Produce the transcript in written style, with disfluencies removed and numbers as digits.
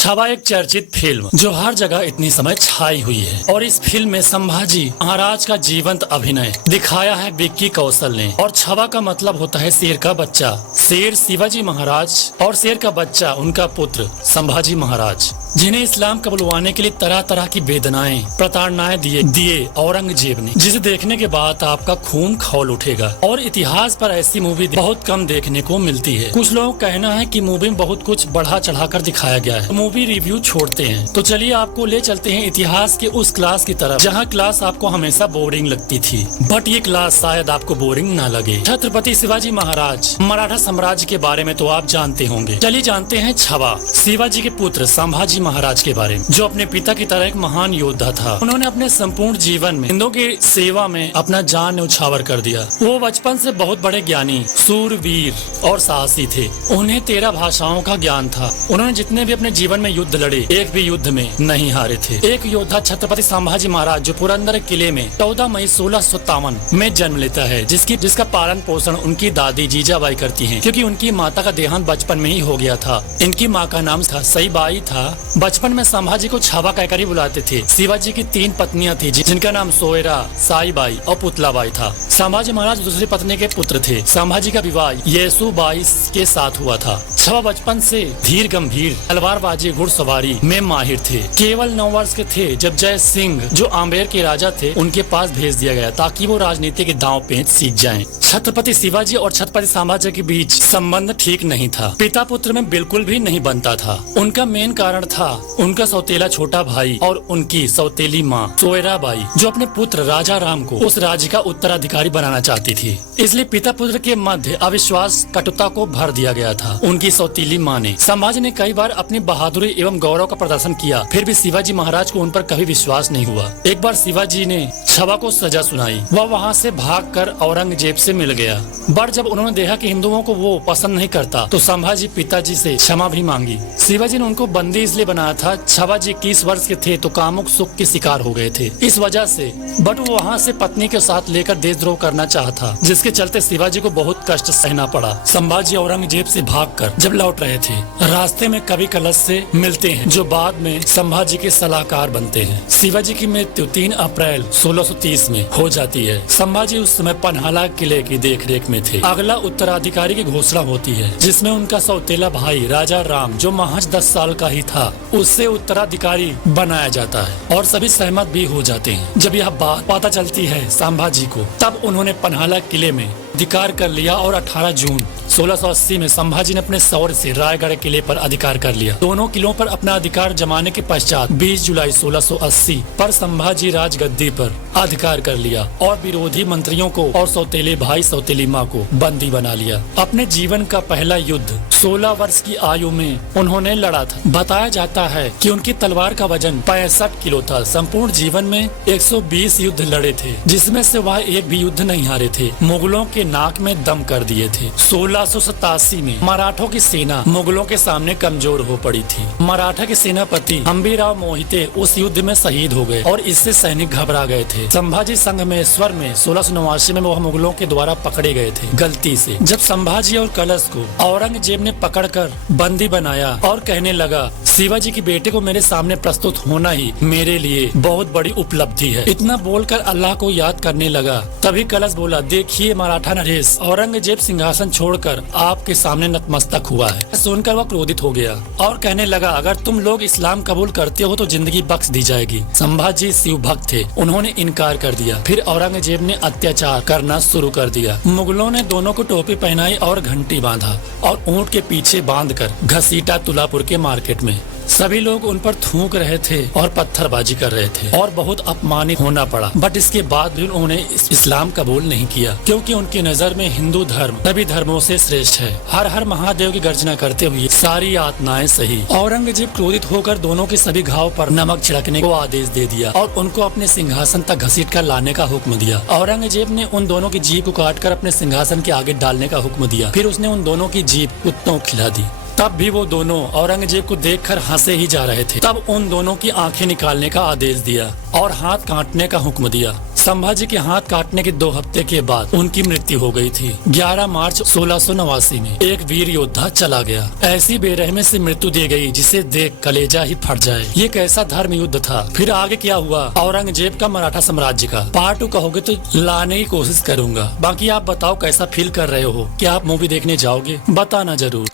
छावा एक चर्चित फिल्म जो हर जगह इतनी समय छाई हुई है और इस फिल्म में संभाजी महाराज का जीवंत अभिनय दिखाया है विक्की कौशल ने। और छावा का मतलब होता है शेर का बच्चा। शेर शिवाजी महाराज और शेर का बच्चा उनका पुत्र संभाजी महाराज, जिन्हें इस्लाम कबूलवाने के लिए तरह तरह की वेदनाएं प्रताड़नाएं दिए औरंगजेब ने, जिसे देखने के बाद आपका खून खौल उठेगा। और इतिहास पर ऐसी मूवी बहुत कम देखने को मिलती है। कुछ लोगों का कहना है कि मूवी में बहुत कुछ बढ़ा चढ़ाकर दिखाया गया है। मूवी रिव्यू छोड़ते हैं तो चलिए आपको ले चलते हैं इतिहास के उस क्लास की तरफ जहाँ क्लास आपको हमेशा बोरिंग लगती थी, बट ये क्लास शायद आपको बोरिंग ना लगे। छत्रपति शिवाजी महाराज मराठा साम्राज्य के बारे में तो आप जानते होंगे। चलिए जानते हैं छावा शिवाजी के पुत्र संभाजी महाराज के बारे में, जो अपने पिता की तरह एक महान योद्धा था। उन्होंने अपने संपूर्ण जीवन में हिंदुओं की सेवा में अपना जान न्यौछावर कर दिया। वो बचपन से बहुत बड़े ज्ञानी, सूरवीर और साहसी थे। उन्हें 13 भाषाओं का ज्ञान था। उन्होंने जितने भी अपने जीवन में युद्ध लड़े, एक भी युद्ध में नहीं हारे थे। एक योद्धा छत्रपति संभाजी महाराज जो पुरंदर किले में 14 मई 1657 में जन्म लेता है, जिसका पालन पोषण उनकी दादी जीजाबाई करती हैं, क्योंकि उनकी माता का देहांत बचपन में ही हो गया था। इनकी माँ का नाम था सईबाई था। बचपन में संभाजी को छावा कहकर ही बुलाते थे। शिवाजी की 3 पत्नियां थी, जिनका नाम सोयरा, साईबाई और पुतलाबाई था। संभाजी महाराज दूसरी पत्नी के पुत्र थे। संभाजी का विवाह येसुबाई के साथ हुआ था। छावा बचपन से धीर गंभीर, तलवारबाजी, घुड़सवारी में माहिर थे। केवल 9 वर्ष के थे जब जय सिंह जो आम्बेर के राजा थे उनके पास भेज दिया गया ताकि वो राजनीति के दांव पेच सीख जाएं। छत्रपति शिवाजी और छत्रपति संभाजी के बीच संबंध ठीक नहीं था। पिता पुत्र में बिल्कुल भी नहीं बनता था। उनका मेन कारण था उनका सौतेला छोटा भाई और उनकी सौतेली माँ सोयराबाई, जो अपने पुत्र राजा राम को उस राज्य का उत्तराधिकारी बनाना चाहती थी। इसलिए पिता पुत्र के मध्य अविश्वास, कटुता को भर दिया गया था। उनकी सौतेली माँ ने संभाजी ने कई बार अपनी बहादुरी एवं गौरव का प्रदर्शन किया, फिर भी शिवाजी महाराज को उन पर कभी विश्वास नहीं हुआ। एक बार शिवाजी ने छावा को सजा सुनाई। वह वहाँ से भागकर औरंगजेब से मिल गया। बट जब उन्होंने देखा कि हिंदुओं को वो पसंद नहीं करता तो संभाजी पिताजी से क्षमा भी मांगी। शिवाजी ने उनको बंदी इसलिए बनाया था, छावाजी 21 वर्ष के थे तो कामुक सुख के शिकार हो गए थे इस वजह से। बट वो वहाँ से पत्नी के साथ लेकर देशद्रोह करना चाहता, जिसके चलते शिवाजी को बहुत कष्ट सहना पड़ा। संभाजी औरंगजेब से भागकर जब लौट रहे थे, रास्ते में कवि कलश से मिलते हैं, जो बाद में संभाजी के सलाहकार बनते हैं। शिवाजी की मृत्यु 3 अप्रैल 1630 में हो जाती है। संभाजी उस समय पन्हाला किले की देखरेख में थे। अगला उत्तराधिकारी की घोषणा होती है, जिसमें उनका सौतेला भाई राजा राम, जो महज 10 साल का ही था, उससे उत्तराधिकारी बनाया जाता है और सभी सहमत भी हो जाते हैं। जब यह बात पता चलती है संभाजी को, तब उन्होंने पन्हाला किले में अधिकार कर लिया और 18 जून 1680 में संभाजी ने अपने शौर्य से रायगढ़ किले पर अधिकार कर लिया। दोनों किलों पर अपना अधिकार जमाने के पश्चात 20 जुलाई 1680 पर संभाजी राजगद्दी पर अधिकार कर लिया और विरोधी मंत्रियों को और सौतेले भाई सौतेली माँ को बंदी बना लिया। अपने जीवन का पहला युद्ध 16 वर्ष की आयु में उन्होंने लड़ा था। बताया जाता है कि उनकी तलवार का वजन 65 किलो था। संपूर्ण जीवन में 120 युद्ध लड़े थे, जिसमें से वह एक भी युद्ध नहीं हारे थे। मुगलों के नाक में दम कर दिए थे। 1687 में मराठों की सेना मुगलों के सामने कमजोर हो पड़ी थी। मराठा के सेनापति हम्बीराव मोहिते उस युद्ध में शहीद हो गए और इससे सैनिक घबरा गए थे। संभाजी संगमेश्वर में 1689 में वह मुगलों के द्वारा पकड़े गए थे गलती से। जब संभाजी और कलश को औरंगजेब ने पकड़कर बंदी बनाया और कहने लगा, शिवाजी के बेटे को मेरे सामने प्रस्तुत होना ही मेरे लिए बहुत बड़ी उपलब्धि है। इतना बोलकर अल्लाह को याद करने लगा। तभी कलश बोला, देखिए मराठा नरेश, औरंगजेब सिंहासन छोड़कर आपके सामने नतमस्तक हुआ है। सुनकर वह क्रोधित हो गया और कहने लगा, अगर तुम लोग इस्लाम कबूल करते हो तो जिंदगी बख्श दी जाएगी। संभाजी शिव भक्त थे, उन्होंने इनकार कर दिया। फिर औरंगजेब ने अत्याचार करना शुरू कर दिया। मुगलों ने दोनों को टोपी पहनाई और घंटी बांधा और ऊंट के पीछे बांधकर घसीटा तुलापुर के मार्केट में। सभी लोग उन पर थूक रहे थे और पत्थरबाजी कर रहे थे और बहुत अपमानित होना पड़ा। बट इसके बाद भी उन्होंने इस्लाम कबूल नहीं किया, क्योंकि उनकी नजर में हिंदू धर्म सभी धर्मों से श्रेष्ठ है। हर हर महादेव की गर्जना करते हुए सारी आत्माएं सही। औरंगजेब क्रोधित होकर दोनों के सभी घाव पर नमक छिड़कने को आदेश दे दिया और उनको अपने सिंहासन तक घसीट कर लाने का हुक्म दिया। औरंगजेब ने उन दोनों की जीभ को काटकर अपने सिंहासन के आगे डालने का हुक्म दिया। फिर उसने उन दोनों की जीभ कुत्तों को खिला दी। तब भी वो दोनों औरंगजेब को देखकर हंसे ही जा रहे थे। तब उन दोनों की आंखें निकालने का आदेश दिया और हाथ काटने का हुक्म दिया। संभाजी के हाथ काटने के 2 हफ्ते के बाद उनकी मृत्यु हो गई थी। 11 मार्च 1689 में एक वीर योद्धा चला गया। ऐसी बेरहमी से मृत्यु दी गई जिसे देख कलेजा ही फट जाए। ये कैसा धर्म युद्ध था। फिर आगे क्या हुआ औरंगजेब का मराठा साम्राज्य का पार्ट 2 कहोगे तो लाने की कोशिश करूंगा। बाकी आप बताओ कैसा फील कर रहे हो, क्या आप मूवी देखने जाओगे, बताना जरूर।